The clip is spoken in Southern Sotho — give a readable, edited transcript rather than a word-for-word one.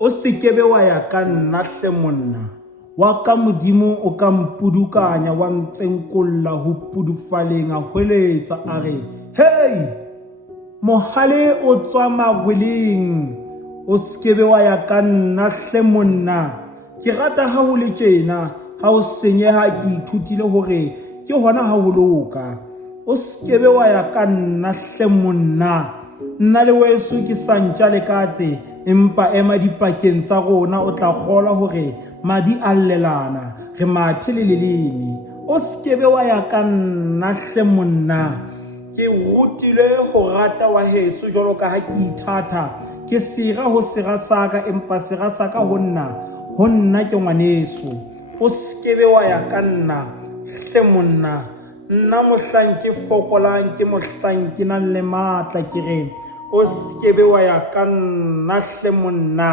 o sekebe wa ya ka nna hle monna wa ka modimo o ka mpudukanya wa ntsenkolla ho pudufaleng a hweletsa a re, hei mohale o tswa magweleng, o sekebe wa ya ka nna hle monna. Ke rata ha ho le tjena, ha o senyeha ke ithutile hore ke hona ha ho loka. O sekebe wa ya ka nna hle monna, nna le weso ke santja le katse, empa ema dipakeng tsa rona o tla kgola hore madi a llelana, re mathe le leleme. O sekebe wa ya ka nna hle monna. Ke rutile ho rata wa heso jwalo ka ha ke ithata, ke sera ho sera sa ka, empa sera sa ka ho nna ke ngwaneso. O sekebe wa ya ka nna hle monna, nna mohlang ke fokolang ke mohlang ke nang le matla ke re, o sekebe wa ya ka nna hle monna.